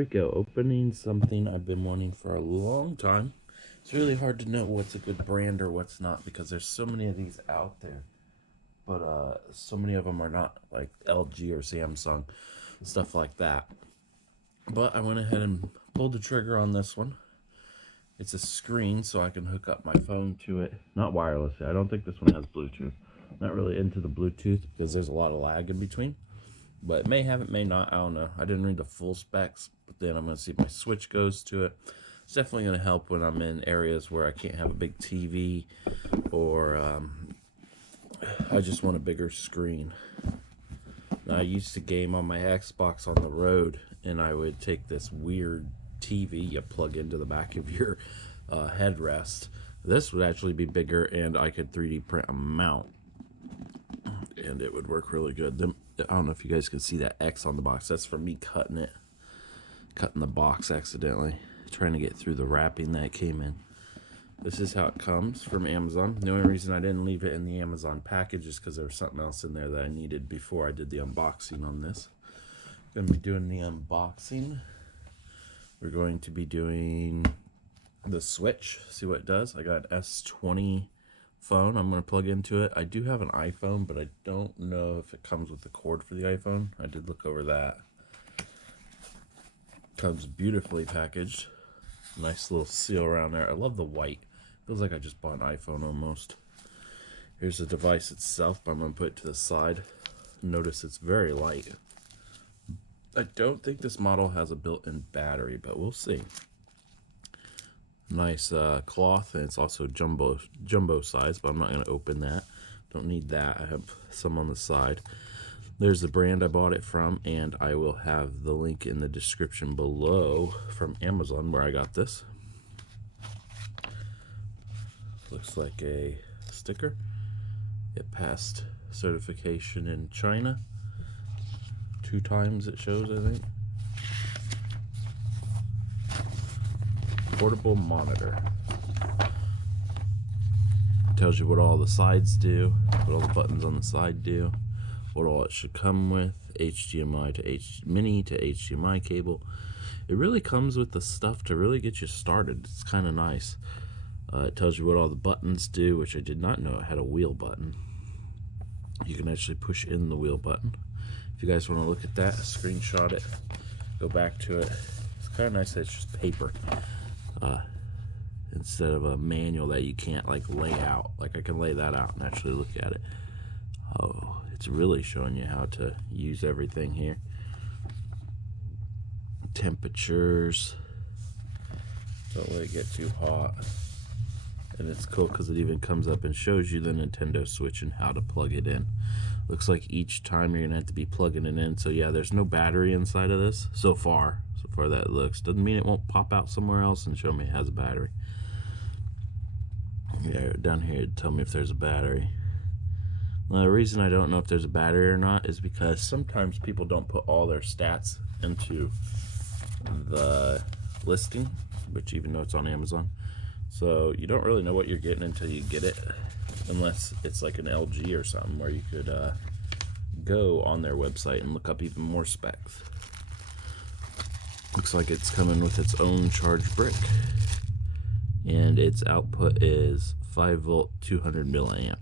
we go. Opening something I've been wanting for a long time. It's really hard to know what's a good brand or what's not because there's so many of these out there. But so many of them are not, like LG or Samsung, stuff like that. But I went ahead and pulled the trigger on this one. It's a screen, so I can hook up my phone to it. Not wirelessly. I don't think this one has Bluetooth. Not really into the Bluetooth because there's a lot of lag in between. But it may have, it may not. I don't know. I didn't read the full specs, but then I'm going to see if my switch goes to it. It's definitely going to help when I'm in areas where I can't have a big TV or I just want a bigger screen. Now, I used to game on my Xbox on the road, and I would take this weird TV you plug into the back of your headrest. This would actually be bigger, and I could 3D print a mount, and it would work really good. I don't know if you guys can see that X on the box. That's for me cutting the box accidentally, trying to get through the wrapping that came in. This is how it comes from Amazon. The only reason I didn't leave it in the Amazon package is because there was something else in there that I needed before I did the unboxing on this. I'm going to be doing the unboxing. We're going to be doing the switch, see what it does. I got an S20 phone I'm going to plug into it. I do have an iPhone, but I don't know if it comes with the cord for the iPhone. I did look over that. Comes beautifully packaged. Nice little seal around there. I love the white. Feels like I just bought an iPhone almost. Here's the device itself, but I'm going to put it to the side. Notice it's very light. I don't think this model has a built-in battery, but we'll see. Nice cloth, and it's also jumbo size, but I'm not going to open that. Don't need that. I have some on the side. There's the brand I bought it from, and I will have the link in the description below from Amazon where I got this. Looks like a sticker. It passed certification in China. 2 times it shows, I think. Portable monitor. It tells you what all the sides do, what all the buttons on the side do, what all it should come with, HDMI to mini to HDMI cable. It really comes with the stuff to really get you started. It's kind of nice. It tells you what all the buttons do, which I did not know it had a wheel button. You can actually push in the wheel button. If you guys want to look at that, screenshot it, go back to it. It's kind of nice that it's just paper instead of a manual that you can't like lay out. Like I can lay that out and actually look at it. Oh, it's really showing you how to use everything here. Temperatures. Don't let it get too hot. And it's cool because it even comes up and shows you the Nintendo Switch and how to plug it in. Looks like each time you're gonna have to be plugging it in. So yeah, there's no battery inside of this so far that it looks. Doesn't mean it won't pop out somewhere else and show me it has a battery. Yeah, down here it'd tell me if there's a battery. Now, the reason I don't know if there's a battery or not is because sometimes people don't put all their stats into the listing, which even though it's on Amazon. So you don't really know what you're getting until you get it, unless it's like an LG or something where you could go on their website and look up even more specs. Looks like it's coming with its own charge brick, and its output is 5 volt 200 milliamp.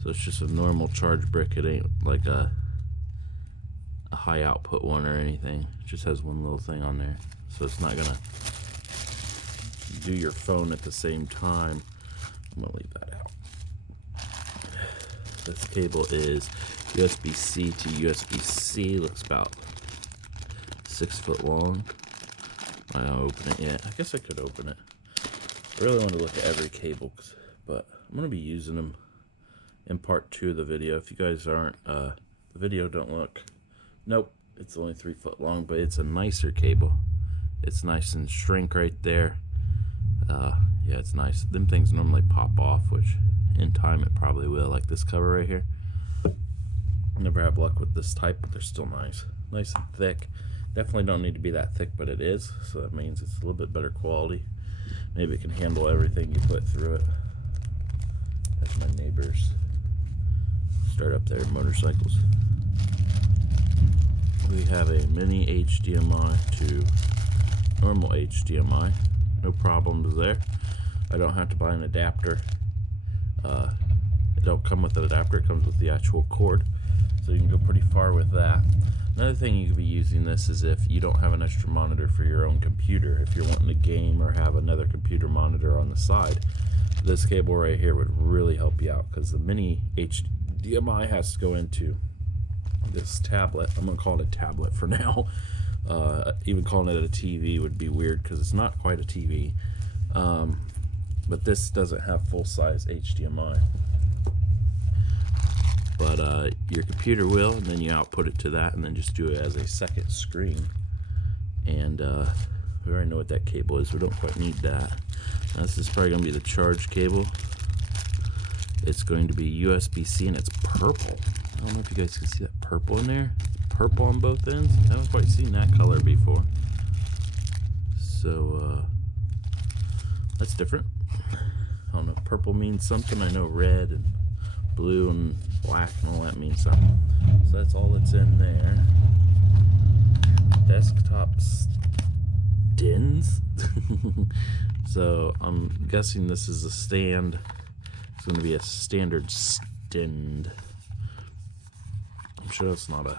So it's just a normal charge brick. It ain't like a high output one or anything. It just has one little thing on there, so it's not gonna do your phone at the same time. I'm gonna leave that out. This cable is USB-C to USB-C. Looks about 6 foot long. I don't open it yet. I guess I could open it. I really want to look at every cable, but I'm gonna be using them in part 2 of the video. If you guys aren't, the video don't look. Nope, it's only 3 foot long, but it's a nicer cable. It's nice and shrink right there. Yeah, it's nice. Them things normally pop off, which in time it probably will, like this cover right here. Never have luck with this type, but they're still nice. Nice and thick. Definitely don't need to be that thick, but it is, so that means it's a little bit better quality. Maybe it can handle everything you put through it. That's my neighbors start up their motorcycles. We have a mini HDMI to normal HDMI. No problems there. I don't have to buy an adapter. It don't come with an adapter, it comes with the actual cord. So you can go pretty far with that. Another thing you could be using this is if you don't have an extra monitor for your own computer. If you're wanting to game or have another computer monitor on the side, this cable right here would really help you out, because the mini HDMI has to go into this tablet. I'm gonna call it a tablet for now. Even calling it a TV would be weird because it's not quite a TV. But this doesn't have full-size HDMI. But your computer will, and then you output it to that, and then just do it as a second screen. And we already know what that cable is. We don't quite need that. Now, this is probably going to be the charge cable. It's going to be USB-C, and it's purple. I don't know if you guys can see that purple in there. It's purple on both ends. I haven't quite seen that color before. So that's different. I don't know if purple means something. I know red and blue and black and all that means something. So that's all that's in there. Desktop stands. So I'm guessing this is a stand. It's going to be a standard stand. I'm sure it's not a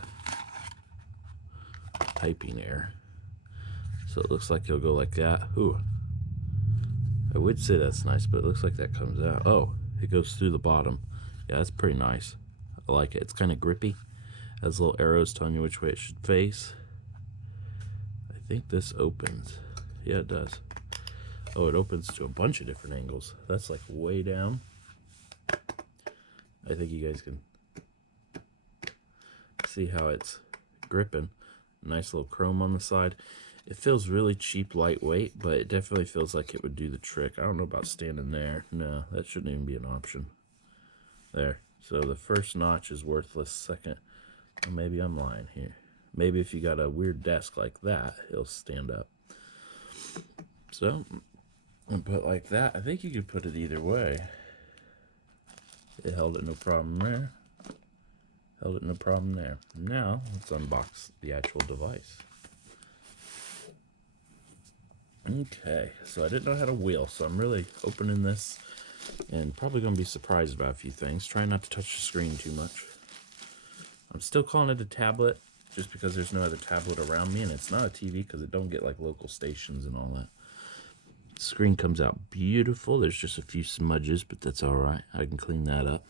typing error. So it looks like it'll go like that. Ooh. I would say that's nice, but it looks like that comes out. Oh, it goes through the bottom. Yeah, that's pretty nice. I like it. It's kind of grippy. Has little arrows telling you which way it should face. I think this opens. Yeah, it does. Oh, it opens to a bunch of different angles. That's like way down. I think you guys can see how it's gripping. Nice little chrome on the side. It feels really cheap, lightweight, but it definitely feels like it would do the trick. I don't know about standing there. No, that shouldn't even be an option. There. So the first notch is worthless. Second, well, maybe I'm lying here. Maybe if you got a weird desk like that, it'll stand up. So, and put like that. I think you could put it either way. It held it no problem there. Held it no problem there. Now, let's unbox the actual device. Okay, so I didn't know how to wheel, so I'm really opening this and probably going to be surprised about a few things. Try not to touch the screen too much. I'm still calling it a tablet just because there's no other tablet around me, and it's not a TV because it don't get like local stations and all that. The screen comes out beautiful. There's just a few smudges, but that's all right. I can clean that up.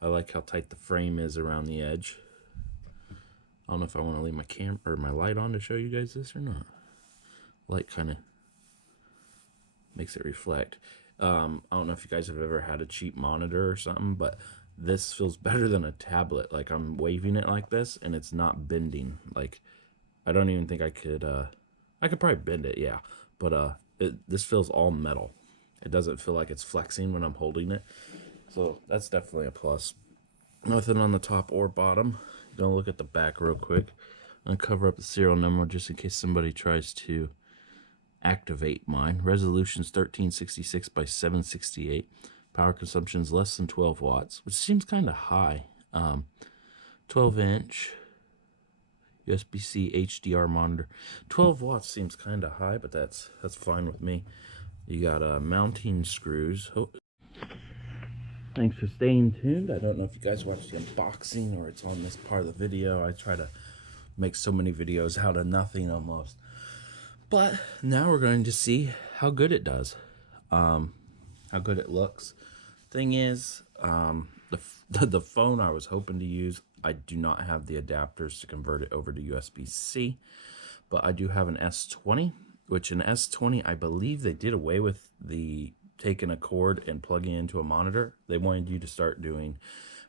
I like how tight the frame is around the edge. I don't know if I want to leave my camera or my light on to show you guys this or not. Light kind of makes it reflect. I don't know if you guys have ever had a cheap monitor or something, but this feels better than a tablet. Like, I'm waving it like this and it's not bending. Like, I don't even think I could probably bend it, yeah, but this feels all metal. It doesn't feel like it's flexing when I'm holding it, so that's definitely a plus. Nothing on the top or bottom. Gonna look at the back real quick. I'm gonna cover up the serial number just in case somebody tries to activate mine. Resolution's 1366 by 768. Power consumption's less than 12 watts, which seems kind of high. 12-inch USB-C HDR monitor. 12 watts seems kind of high, but that's fine with me. You got mounting screws. Oh. Thanks for staying tuned. I don't know if you guys watched the unboxing or it's on this part of the video. I try to make so many videos out of nothing almost. But now we're going to see how good it does, how good it looks. Thing is, the phone I was hoping to use, I do not have the adapters to convert it over to USB-C, but I do have an S20, which an S20, I believe they did away with the taking a cord and plugging it into a monitor. They wanted you to start doing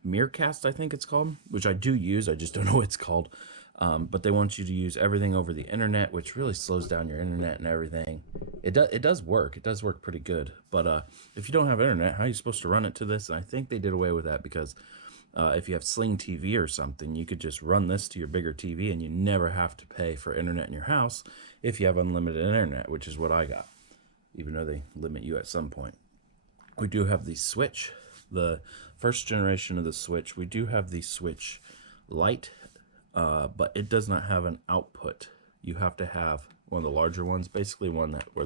Miracast, I think it's called, which I do use. I just don't know what it's called. But they want you to use everything over the internet, which really slows down your internet and everything. It does work. It does work pretty good. But if you don't have internet, how are you supposed to run it to this? And I think they did away with that because if you have Sling TV or something, you could just run this to your bigger TV and you never have to pay for internet in your house if you have unlimited internet, which is what I got, even though they limit you at some point. We do have the Switch, the first generation of the Switch. We do have the Switch Lite. But it does not have an output. You have to have one of the larger ones, basically one that where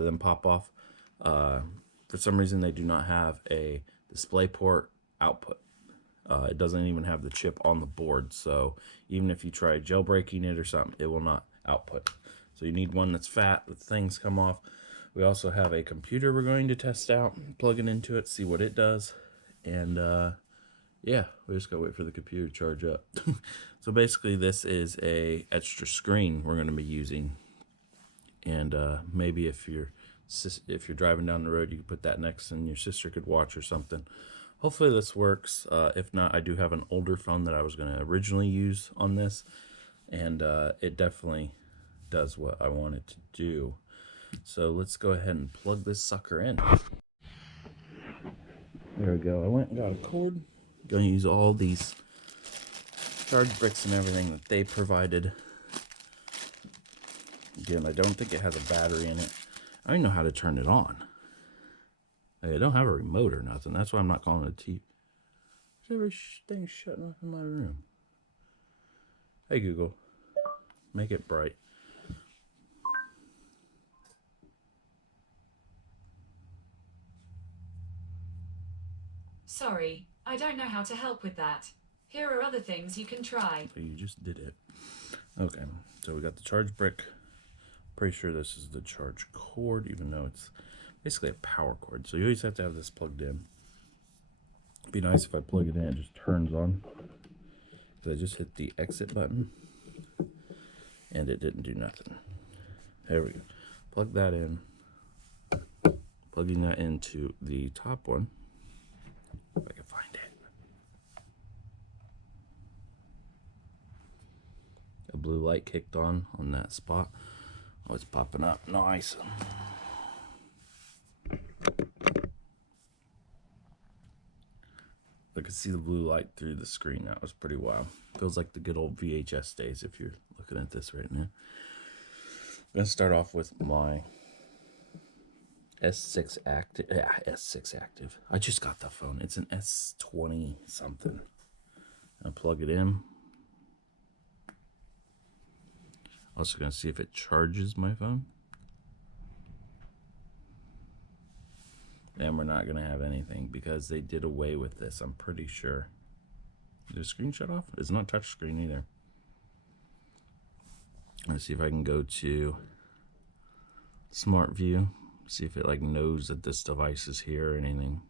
them pop off. For some reason, they do not have a DisplayPort output. It doesn't even have the chip on the board, so even if you try jailbreaking it or something, it will not output. So you need one that's fat, the things come off. We also have a computer we're going to test out, plug it into it, see what it does, and yeah, we just gotta wait for the computer to charge up. So basically, this is a extra screen we're going to be using, and maybe if you're driving down the road, you could put that next and your sister could watch or something. Hopefully this works. If not, I do have an older phone that I was going to originally use on this, and it definitely does what I want it to do. So let's go ahead and plug this sucker in. There we go. I went and got a cord. Going to use all these charge bricks and everything that they provided. Again, I don't think it has a battery in it. I don't even know how to turn it on. I don't have a remote or nothing. That's why I'm not calling it a TV. There's everything shutting off in my room. Hey Google, make it bright. Sorry, I don't know how to help with that. Here are other things you can try. So you just did it. Okay, so we got the charge brick. Pretty sure this is the charge cord, even though it's basically a power cord. So you always have to have this plugged in. It'd be nice if I plug it in, it just turns on. So I just hit the exit button, and it didn't do nothing. There we go. Plug that in. Plugging that into the top one. If I can find it. A blue light kicked on that spot. Oh, it's popping up. Nice. I could see the blue light through the screen. That was pretty wild. Feels like the good old VHS days if you're looking at this right now. I'm going to start off with my S6 active. Yeah, S6 active. I just got the phone. It's an S20 something. I plug it in. Also going to see if it charges my phone. And we're not going to have anything because they did away with this, I'm pretty sure. Did the screen shut off? It's not touch screen either. Let's see if I can go to Smart View. See if it like knows that this device is here or anything.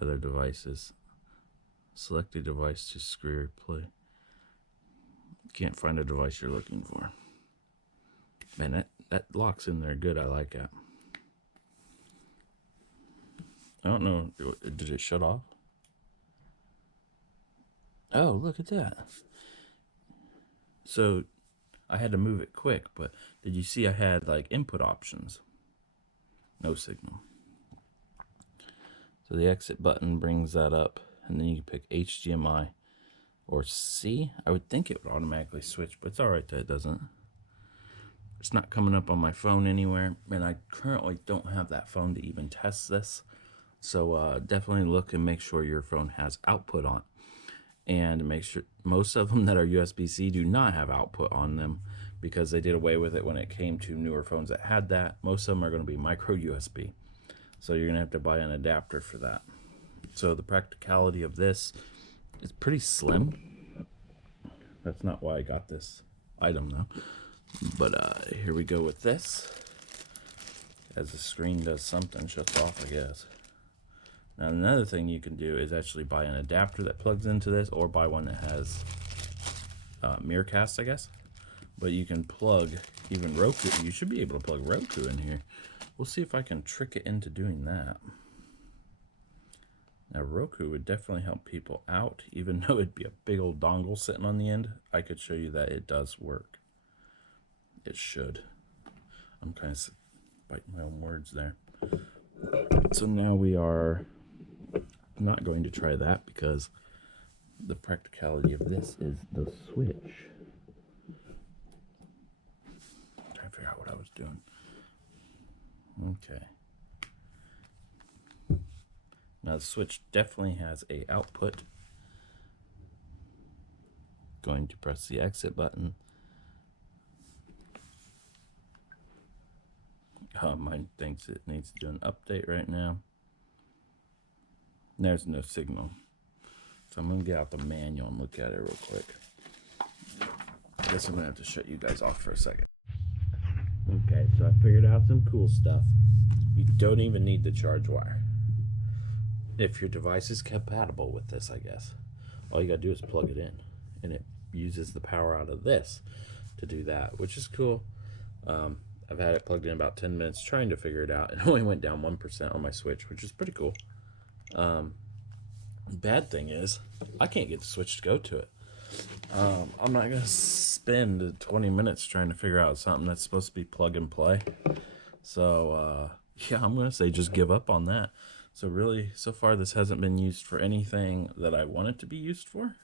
Other devices. Select a device to screen replay. Can't find a device you're looking for. Man, that locks in there good. I like that. I don't know. Did it shut off? Oh, look at that. So I had to move it quick, but did you see I had like input options? No signal. So the exit button brings that up, and then you can pick HDMI or C. I would think it would automatically switch, but it's all right that it doesn't. It's not coming up on my phone anywhere, and I currently don't have that phone to even test this. So definitely look and make sure your phone has output on. And make sure most of them that are USB-C do not have output on them because they did away with it when it came to newer phones that had that. Most of them are going to be micro USB. So you're going to have to buy an adapter for that. So the practicality of this is pretty slim. That's not why I got this item though. But here we go with this. As the screen does something, shuts off, I guess. Now another thing you can do is actually buy an adapter that plugs into this, or buy one that has Miracast, I guess. But you can plug even Roku. You should be able to plug Roku in here. We'll see if I can trick it into doing that. Now Roku would definitely help people out, even though it'd be a big old dongle sitting on the end. I could show you that it does work. It should. I'm kind of biting my own words there. So now we are not going to try that because the practicality of this is the switch. I'm trying to figure out what I was doing. Okay. Now the switch definitely has a output. Going to press the exit button. Mine thinks it needs to do an update right now. There's no signal. So I'm going to get out the manual and look at it real quick. I guess I'm going to have to shut you guys off for a second. Okay, so I figured out some cool stuff. You don't even need the charge wire. If your device is compatible with this, I guess. All you got to do is plug it in. And it uses the power out of this to do that, which is cool. I've had it plugged in about 10 minutes trying to figure it out. It only went down 1% on my Switch, which is pretty cool. Bad thing is, I can't get the Switch to go to it. I'm not going to spend 20 minutes trying to figure out something that's supposed to be plug and play. So, yeah, I'm going to say just give up on that. So really, so far, this hasn't been used for anything that I want it to be used for.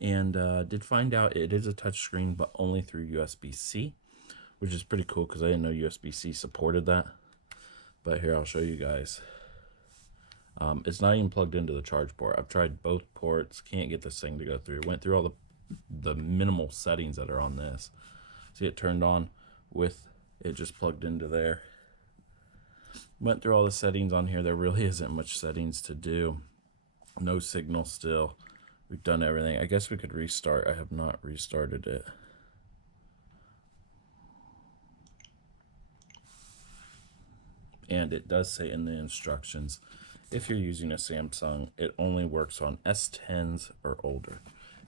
And did find out it is a touchscreen, but only through USB-C, which is pretty cool because I didn't know USB-C supported that. But here, I'll show you guys. It's not even plugged into the charge port. I've tried both ports, can't get this thing to go through. Went through all the minimal settings that are on this. See it turned on with it just plugged into there. Went through all the settings on here. There really isn't much settings to do. No signal still. We've done everything. I guess we could restart. I have not restarted it. And it does say in the instructions, if you're using a Samsung, it only works on S10s or older.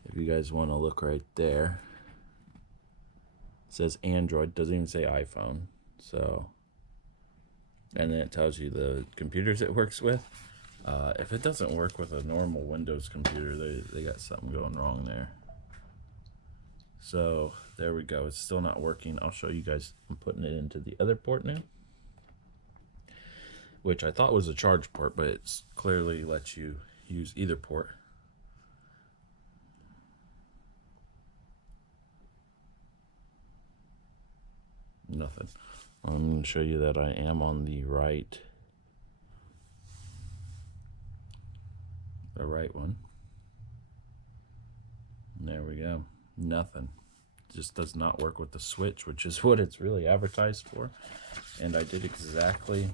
If you guys want to look right there, it says Android, doesn't even say iPhone. So, and then it tells you the computers it works with. If it doesn't work with a normal Windows computer, they got something going wrong there. So there we go. It's still not working. I'll show you guys. I'm putting it into the other port now, which I thought was a charge port, but it clearly lets you use either port. Nothing. I'm going to show you that I am on the right one. And there we go. Nothing. Just does not work with the Switch, which is what it's really advertised for. And I did exactly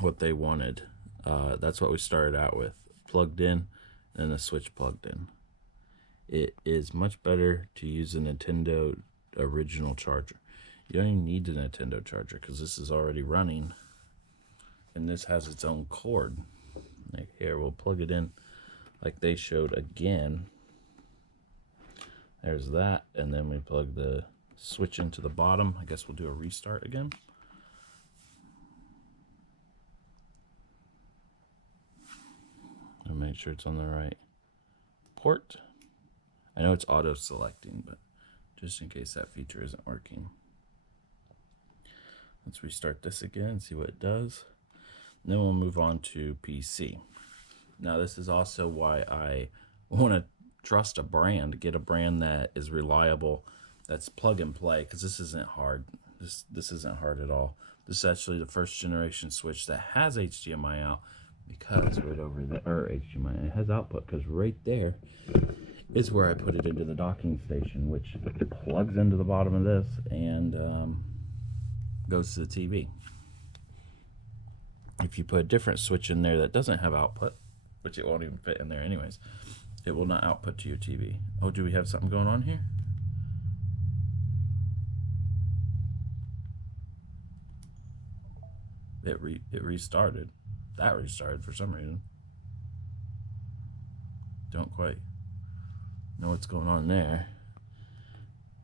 what they wanted. That's what we started out with. Plugged in and the Switch plugged in. It is much better to use a Nintendo original charger. You don't even need the Nintendo charger because this is already running. And this has its own cord. Like here, we'll plug it in like they showed again. There's that, and then we plug the Switch into the bottom. I guess we'll do a restart again. And make sure it's on the right port. I know it's auto selecting, but just in case that feature isn't working. Let's restart this again and see what it does. And then we'll move on to PC. Now this is also why I want to trust a brand, get a brand that is reliable, that's plug and play, because this isn't hard. This isn't hard at all. This is actually the first generation Switch that has HDMI out, because right over there, or HDMI, it has output, because right there is where I put it into the docking station, which plugs into the bottom of this and goes to the TV. If you put a different switch in there that doesn't have output, which it won't even fit in there anyways, it will not output to your TV. Oh, do we have something going on here? It restarted. That restarted for some reason. Don't quite know what's going on there.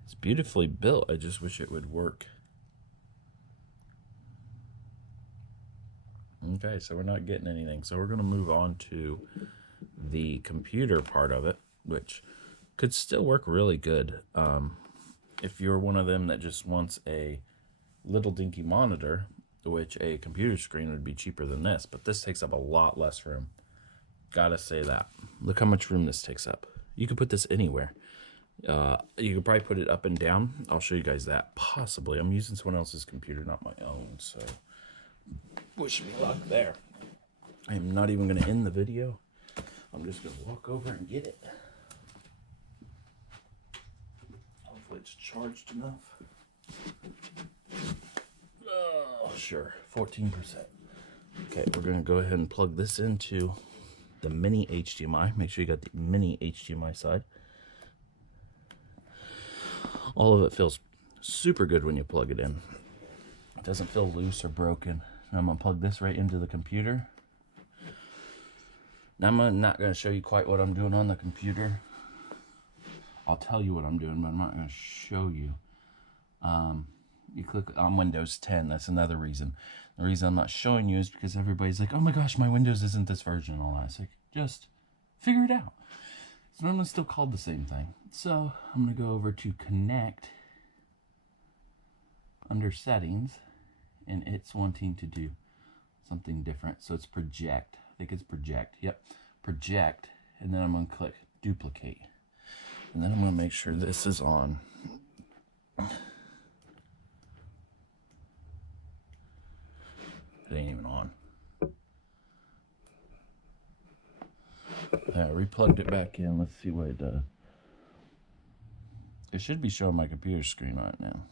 It's beautifully built. I just wish it would work. Okay, so we're not getting anything. So we're going to move on to the computer part of it, which could still work really good. If you're one of them that just wants a little dinky monitor, which a computer screen would be cheaper than this, but this takes up a lot less room. Gotta say that. Look how much room this takes up. You could put this anywhere. You could probably put it up and down. I'll show you guys that, possibly. I'm using someone else's computer, not my own, so wish me luck there. I am not even going to end the video. I'm just going to walk over and get it. Hopefully it's charged enough. Oh, sure, 14%. Okay, we're gonna go ahead and plug this into the mini HDMI. Make sure you got the mini HDMI side. All of it feels super good when you plug it in. It doesn't feel loose or broken. And I'm gonna plug this right into the computer. Now I'm not gonna show you quite what I'm doing on the computer. I'll tell you what I'm doing, but I'm not gonna show you. You click on Windows 10, that's another reason. The reason I'm not showing you is because everybody's like, oh my gosh, my Windows isn't this version and all that. It's like, just figure it out. It's normally still called the same thing. So I'm gonna go over to Connect under Settings, and it's wanting to do something different. So it's Project. I think it's Project. Yep, Project. And then I'm gonna click Duplicate. And then I'm gonna make sure this is on. It ain't even on. Yeah, I replugged it back in. Let's see what it does. It should be showing my computer screen on it now.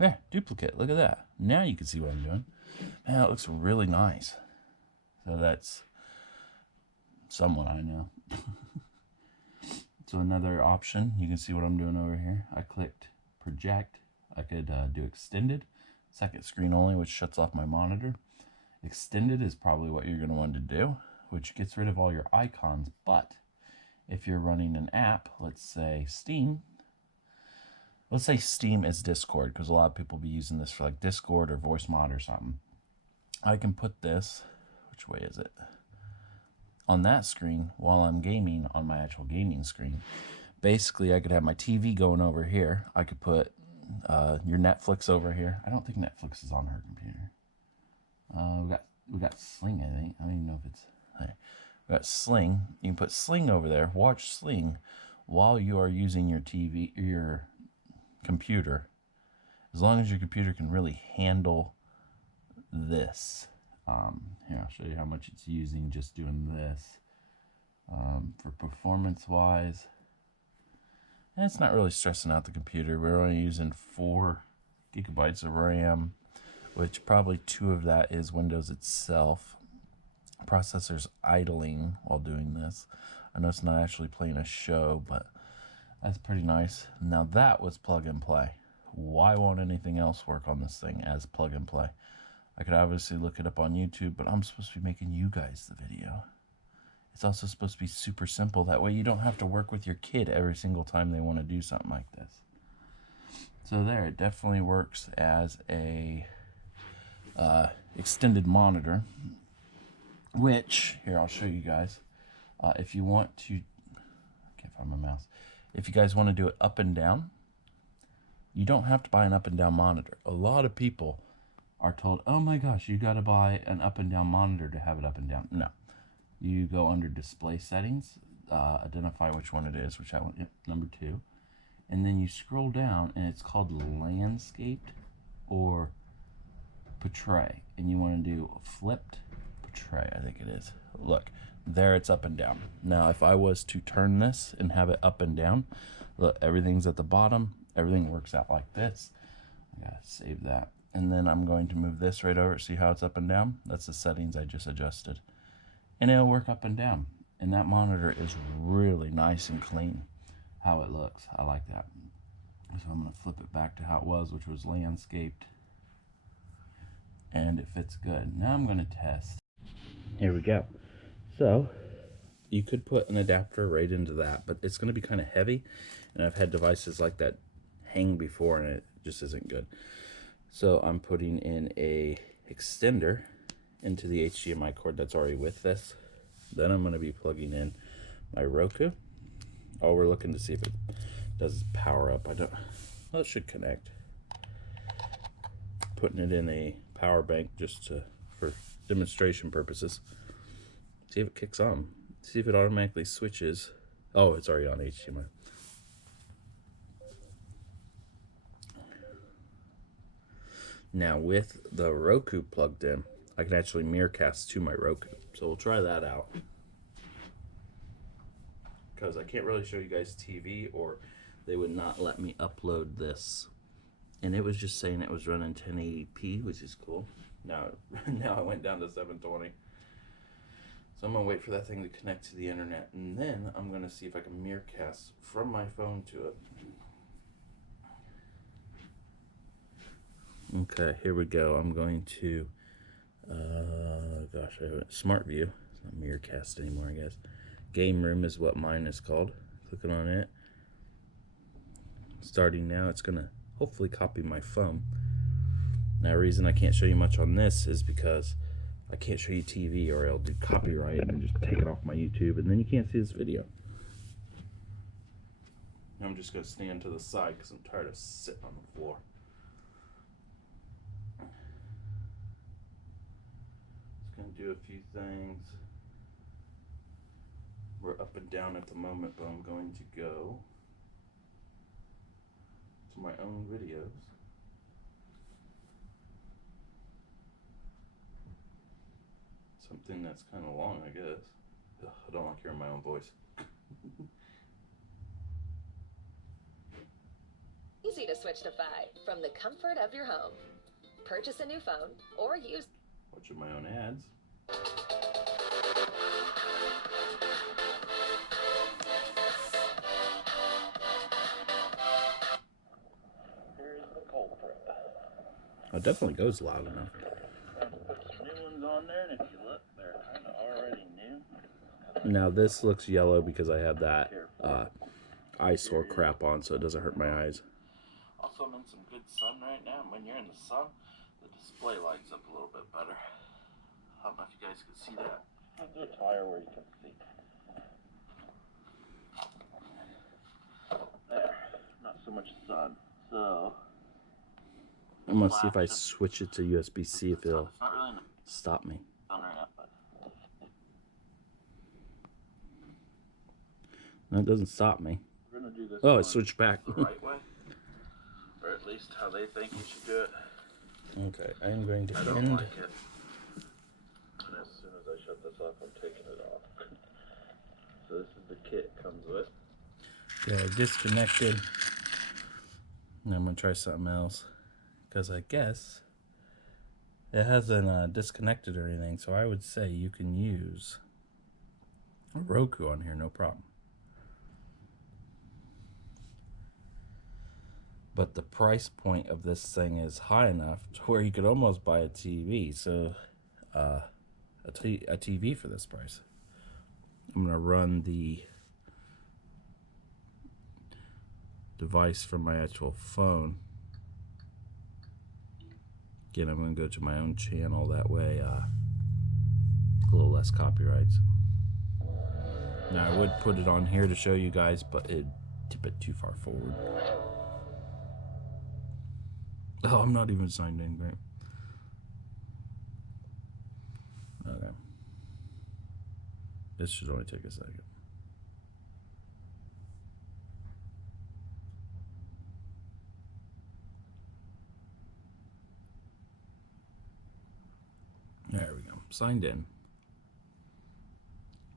Yeah, duplicate. Look at that. Now you can see what I'm doing. Man, it looks really nice. So that's someone I know. So another option, you can see what I'm doing over here. I clicked Project. I could do Extended. Second screen only, which shuts off my monitor. Extended is probably what you're going to want to do, which gets rid of all your icons. But if you're running an app, let's say Steam. Let's say Steam is Discord, because a lot of people be using this for like Discord or voice mod or something. I can put this, which way is it? On that screen while I'm gaming on my actual gaming screen. Basically, I could have my TV going over here. I could put your Netflix over here. I don't think Netflix is on her computer. We got Sling, I think. I don't even know if it's. Hey, we got Sling. You can put Sling over there. Watch Sling while you are using your TV, your computer. As long as your computer can really handle this. Here, I'll show you how much it's using just doing this. For performance-wise, and it's not really stressing out the computer. We're only using 4 gigabytes of RAM, which probably 2 of that is Windows itself. Processor's idling while doing this. I know it's not actually playing a show, but that's pretty nice. Now that was plug and play. Why won't anything else work on this thing as plug and play? I could obviously look it up on YouTube, but I'm supposed to be making you guys the video. It's also supposed to be super simple. That way you don't have to work with your kid every single time they want to do something like this. So there, it definitely works as a extended monitor, which, here, I'll show you guys. If you want to, I can't find my mouse. If you guys want to do it up and down, you don't have to buy an up and down monitor. A lot of people are told, oh my gosh, you got to buy an up and down monitor to have it up and down. No. You go under display settings, identify which one it is, which I want, yep, number 2. And then you scroll down and it's called landscaped or portray. And you want to do flipped portray, I think it is. Look, there it's up and down. Now, if I was to turn this and have it up and down, look, everything's at the bottom. Everything works out like this. I gotta save that. And then I'm going to move this right over. See how it's up and down? That's the settings I just adjusted. And it'll work up and down. And that monitor is really nice and clean, how it looks. I like that. So I'm going to flip it back to how it was, which was landscaped. And it fits good. Now I'm going to test. Here we go. So you could put an adapter right into that, but it's going to be kind of heavy. And I've had devices like that hang before, and it just isn't good. So I'm putting in a extender into the HDMI cord that's already with this. Then I'm going to be plugging in my Roku. Oh, we're looking to see if it does power up. Well, it should connect. Putting it in a power bank just for demonstration purposes. See if it kicks on. See if it automatically switches. Oh, it's already on HDMI. Now with the Roku plugged in, I can actually mirrorcast to my Roku. So we'll try that out. Because I can't really show you guys TV, or they would not let me upload this and it was just saying it was running 1080p, which is cool. Now I went down to 720. So I'm gonna wait for that thing to connect to the internet, and then I'm gonna see if I can mirrorcast from my phone to it. Okay, here we go. I'm going to, gosh, I have a Smart View. It's not mirrorcast anymore, I guess. Game Room is what mine is called. Clicking on it. Starting now, it's gonna hopefully copy my phone. Now, the reason I can't show you much on this is because I can't show you TV, or it'll do copyright and then just take it off my YouTube, and then you can't see this video. I'm just gonna stand to the side because I'm tired of sitting on the floor. Just gonna do a few things. We're up and down at the moment, but I'm going to go to my own videos. Something that's kind of long, I guess. Ugh, I don't like hearing my own voice. Easy to switch to 5 from the comfort of your home. Purchase a new phone or use... Watching my own ads. Here's the culprit. Oh, it definitely goes loud enough. Put some new ones on there, and if you look, they're kind of already new. Now this looks yellow because I have that eyesore crap on, so it doesn't hurt my eyes. Also, I'm in some good sun right now, and when you're in the sun, the display lights up a little bit better. I don't know if you guys can see that. I'll do it higher where you can see. There, not so much sun. So I'm gonna see if I switch it to USB-C if it'll it's not really stop me. sun right now, but No, it doesn't stop me. we're gonna do this. Oh, one it switched back. the right way, or at least how they think you should do it. Okay, I'm going to I don't end. like it. And as soon as I shut this off, I'm taking it off. So this is the kit it comes with. Yeah, disconnected. Now I'm gonna try something else because I guess it hasn't disconnected or anything. So I would say you can use a Roku on here, no problem. But the price point of this thing is high enough to where you could almost buy a TV. So a TV for this price. I'm gonna run the device from my actual phone. Again, I'm going to go to my own channel, that way a little less copyrights. Now I would put it on here to show you guys, but it'd tip it too far forward. Oh, I'm not even signed in, great. Okay. This should only take a second. There we go. Signed in.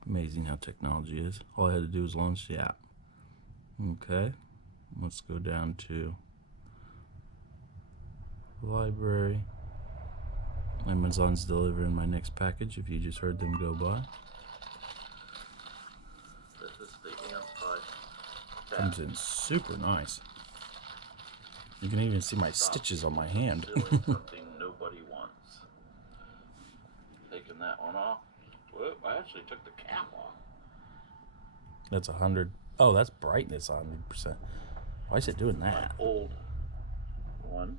Amazing how technology is. All I had to do was launch the app. Okay. Let's go down to library. Amazon's delivering my next package if you just heard them go by. This is the Anti. Comes in super nice. You can even see my stitches on my hand. Doing something nobody wants. Taking that one off. Whoop, I actually took the cap off. That's 100. Oh, that's brightness 100%. Why is it doing My that? old one.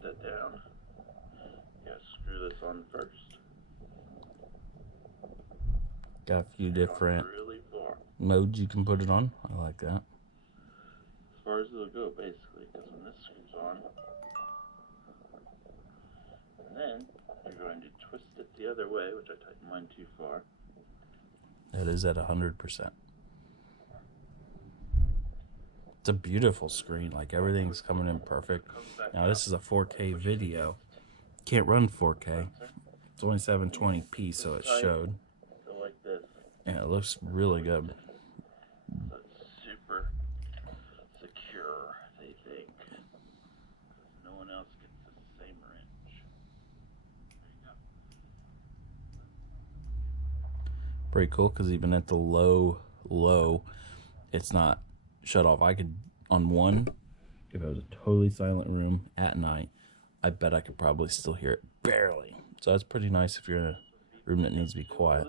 Put that down. You gotta screw this on first. Got a few different Really far. modes you can put it on. I like that. As far as it'll go, basically, because when this screws on, and then you're going to twist it the other way, which I tightened mine too far. It is at 100%. It's a beautiful screen. Like, everything's coming in perfect. Now, this is a 4K video. Can't run 4K. It's only 720p, so it showed. So like this. Yeah, it looks really good. So it's super secure, they think. No one else gets the same wrench. There you go. Pretty cool, because even at the low, it's not shut off. I could, on one, if it was a totally silent room at night, I bet I could probably still hear it barely. So that's pretty nice if you're in a room that needs to be quiet. I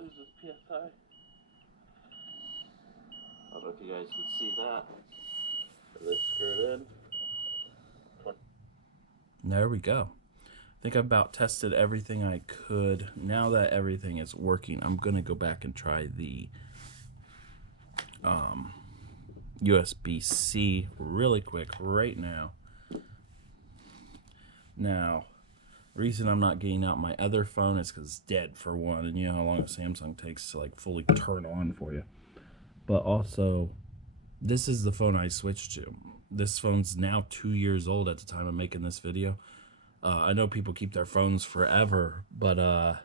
don't know if you guys can see that. This screwed in. There we go. I think I've about tested everything I could. Now that everything is working, I'm going to go back and try the USB-C really quick right now. Now, reason I'm not getting out my other phone is because it's dead, for one, and you know how long a Samsung takes to like fully turn on for you. But also, this is the phone I switched to. This phone's now 2 years old at the time of making this video. I know people keep their phones forever, but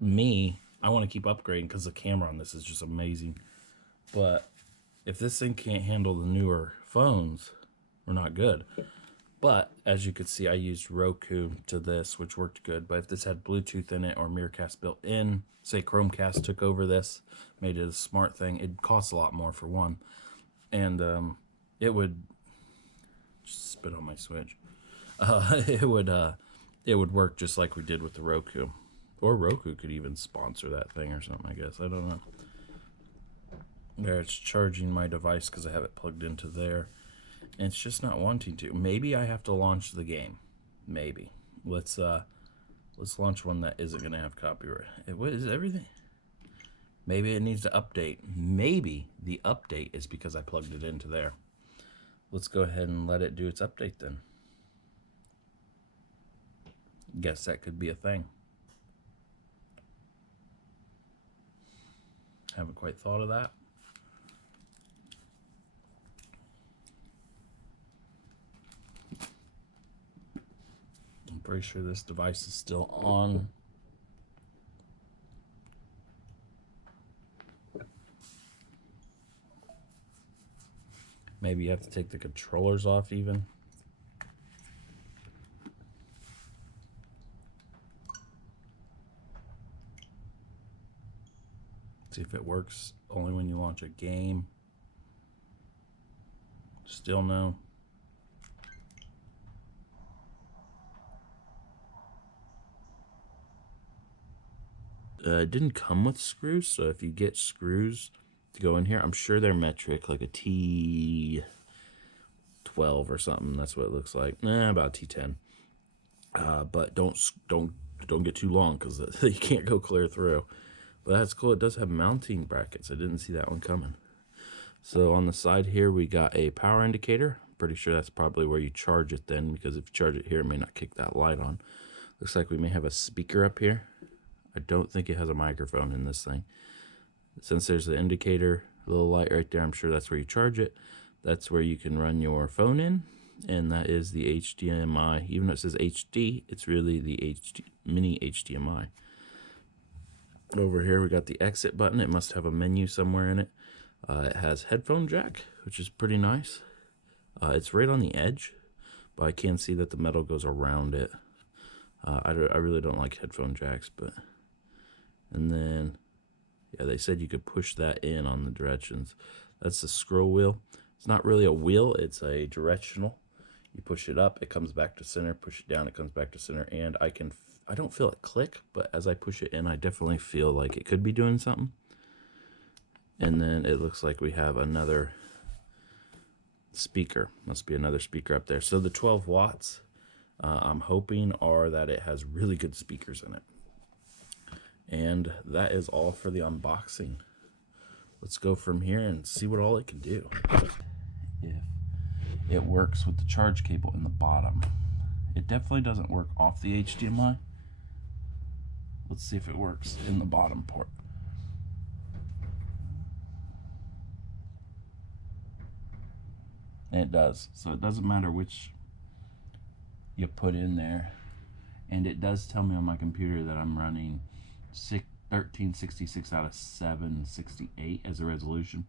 me, I want to keep upgrading because the camera on this is just amazing. But if this thing can't handle the newer phones, we're not good. But as you could see, I used Roku to this, which worked good. But if this had Bluetooth in it or Miracast built in, say Chromecast took over this, made it a smart thing, it'd cost a lot more for one. And it would just spit on my switch. It would work just like we did with the Roku. Or Roku could even sponsor that thing or something, I guess. I don't know. There, it's charging my device because I have it plugged into there. And it's just not wanting to. Maybe I have to launch the game. Maybe. Let's launch one that isn't going to have copyright. What is everything? Maybe it needs to update. Maybe the update is because I plugged it into there. Let's go ahead and let it do its update then. Guess that could be a thing. Haven't quite thought of that. I'm pretty sure this device is still on. Maybe you have to take the controllers off even. See if it works only when you launch a game. Still no. It didn't come with screws, so if you get screws to go in here, I'm sure they're metric, like a T12 or something. That's what it looks like. About T10. But don't get too long because you can't go clear through. But that's cool. It does have mounting brackets. I didn't see that one coming. So on the side here, we got a power indicator. I'm pretty sure that's probably where you charge it then, because if you charge it here, it may not kick that light on. Looks like we may have a speaker up here. I don't think it has a microphone in this thing. Since there's the indicator, little light right there, I'm sure that's where you charge it. That's where you can run your phone in, and that is the HDMI. Even though it says HD, it's really the mini HDMI. Over here, we got the exit button. It must have a menu somewhere in it. It has headphone jack, which is pretty nice. It's right on the edge, but I can see that the metal goes around it. I really don't like headphone jacks, but... And then, yeah, they said you could push that in on the directions. That's the scroll wheel. It's not really a wheel, it's a directional. You push it up, it comes back to center. Push it down, it comes back to center. And I don't feel it click, but as I push it in, I definitely feel like it could be doing something. And then it looks like we have another speaker. Must be another speaker up there. So the 12 watts, I'm hoping are that it has really good speakers in it. And that is all for the unboxing. Let's go from here and see what all it can do. If it works with the charge cable in the bottom. It definitely doesn't work off the HDMI. Let's see if it works in the bottom port. And it does. So it doesn't matter which you put in there. And it does tell me on my computer that I'm running 1366 out of 768 as a resolution.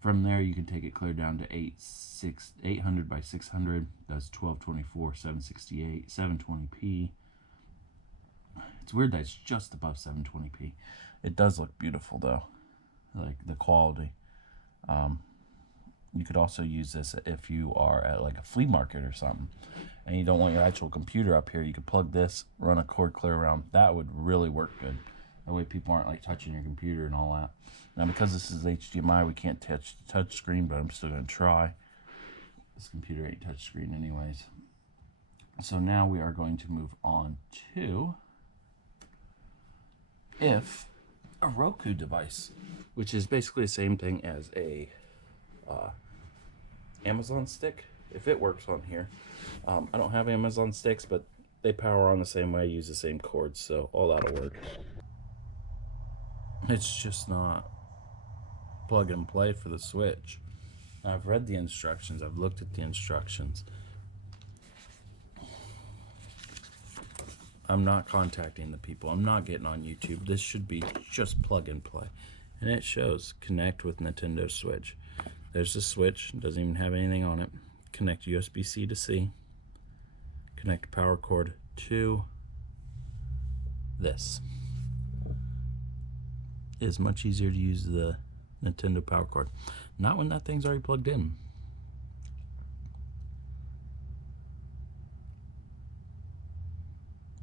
From there, you can take it clear down to 800 by 600. That's 1224, 768, 720p. It's weird that it's just above 720p. It does look beautiful though, like the quality. You could also use this if you are at like a flea market or something and you don't want your actual computer up here. You could plug this, run a cord clear around. That would really work good. That way people aren't like touching your computer and all that. Now because this is HDMI, we can't touch the touch screen, but I'm still going to try. This computer ain't touch screen anyways. So now we are going to move on to a Roku device, which is basically the same thing as a Amazon stick, if it works on here. I don't have Amazon sticks, but they power on the same way, use the same cords, so all that'll work. It's just not plug and play for the Switch. I've read the instructions, I've looked at the instructions. I'm not contacting the people, I'm not getting on YouTube. This should be just plug and play. And it shows connect with Nintendo Switch. There's the Switch, doesn't even have anything on it. Connect USB-C to C. Connect power cord to this. It's much easier to use the Nintendo power cord. Not when that thing's already plugged in.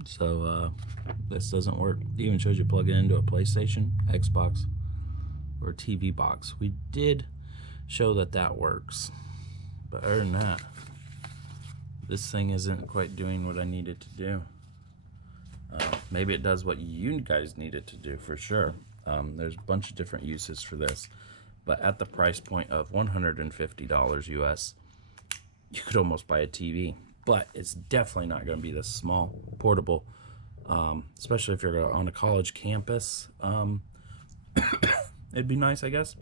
So this doesn't work. It even shows you plug it into a PlayStation, Xbox, or TV box. We did show that that works, but other than that, this thing isn't quite doing what I need it to do. Maybe it does what you guys need it to do for sure. There's a bunch of different uses for this, but at the price point of $150 US, you could almost buy a TV. But it's definitely not going to be this small, portable, especially if you're on a college campus. It'd be nice, I guess,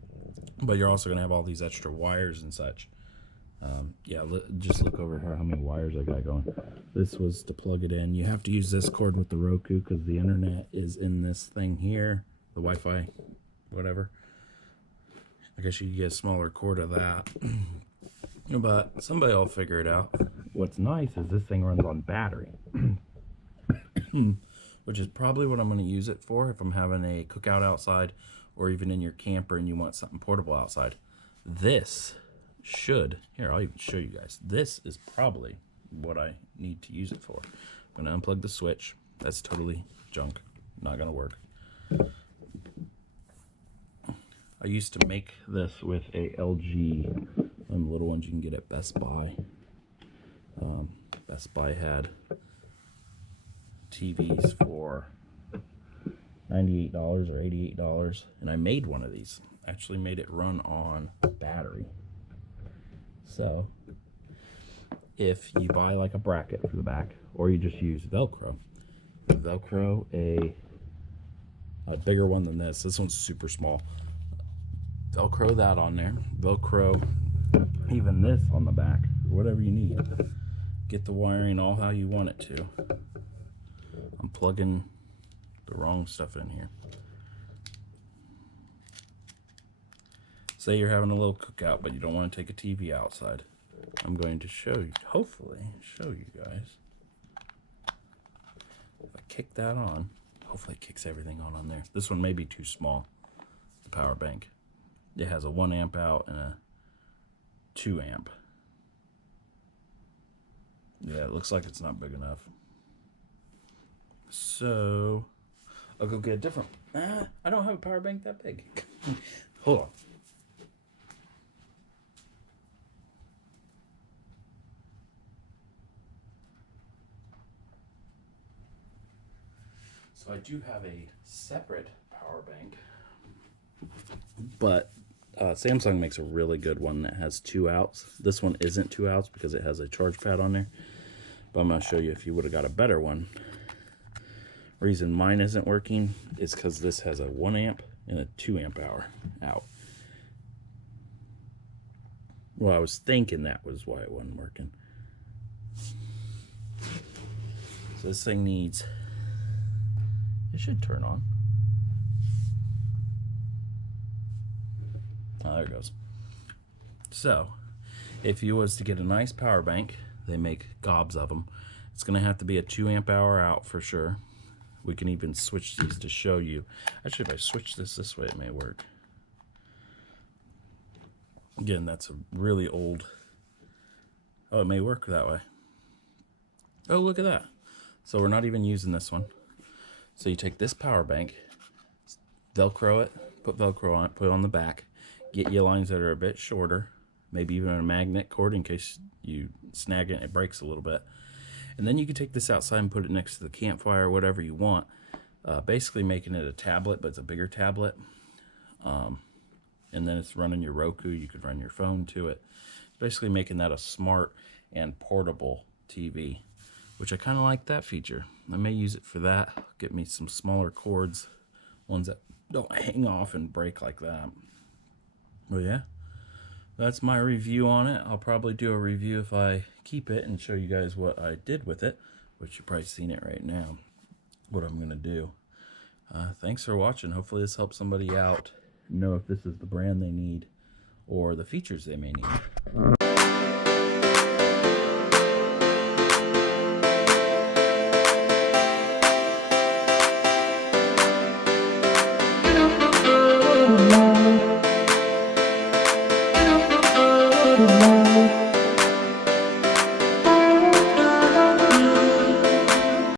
but you're also going to have all these extra wires and such. Yeah, just look over here how many wires I got going. This was to plug it in. You have to use this cord with the Roku because the internet is in this thing here, the Wi-Fi, whatever. I guess you could get a smaller cord of that. But somebody will figure it out. What's nice is this thing runs on battery, which is probably what I'm going to use it for if I'm having a cookout outside or even in your camper and you want something portable outside. This should, here, I'll even show you guys. This is probably what I need to use it for. I'm going to unplug the switch. That's totally junk. Not going to work. I used to make this with a LG, one of the little ones you can get at Best Buy. Best Buy had TVs for $98 or $88, and I made one of these. Actually made it run on battery. So, if you buy like a bracket for the back, or you just use Velcro a bigger one than this. This one's super small. Velcro that on there. Velcro even this on the back, whatever you need. Get the wiring all how you want it to. I'm plugging the wrong stuff in here. Say you're having a little cookout, but you don't want to take a TV outside. I'm going to show you, hopefully, show you guys. If I kick that on, hopefully it kicks everything on there. This one may be too small, the power bank. It has a 1 amp out and a 2 amp. Yeah, it looks like it's not big enough. So, I'll go get a different. I don't have a power bank that big. Hold on. So I do have a separate power bank, but Samsung makes a really good one that has 2 outs. This one isn't 2 outs because it has a charge pad on there, but I'm going to show you if you would have got a better one. Reason mine isn't working is because this has a 1 amp and a 2 amp hour out. Well, I was thinking that was why it wasn't working. So this thing needs, it should turn on. Oh, there it goes. So, if you was to get a nice power bank, they make gobs of them. It's going to have to be a 2 amp hour out for sure. We can even switch these to show you. Actually, if I switch this way, it may work. Again, that's a really old... Oh, it may work that way. Oh, look at that. So we're not even using this one. So you take this power bank, Velcro it, put Velcro on it, put it on the back, get you lines that are a bit shorter, maybe even a magnet cord in case you snag it and it breaks a little bit. And then you can take this outside and put it next to the campfire or whatever you want. Basically making it a tablet, but it's a bigger tablet. And then it's running your Roku. You could run your phone to it. It's basically making that a smart and portable TV, which I kind of like that feature. I may use it for that. Get me some smaller cords, ones that don't hang off and break like that. Well, yeah, that's my review on it. I'll probably do a review if I keep it and show you guys what I did with it, which you've probably seen it right now, what I'm going to do. Thanks for watching. Hopefully this helps somebody out know if this is the brand they need or the features they may need.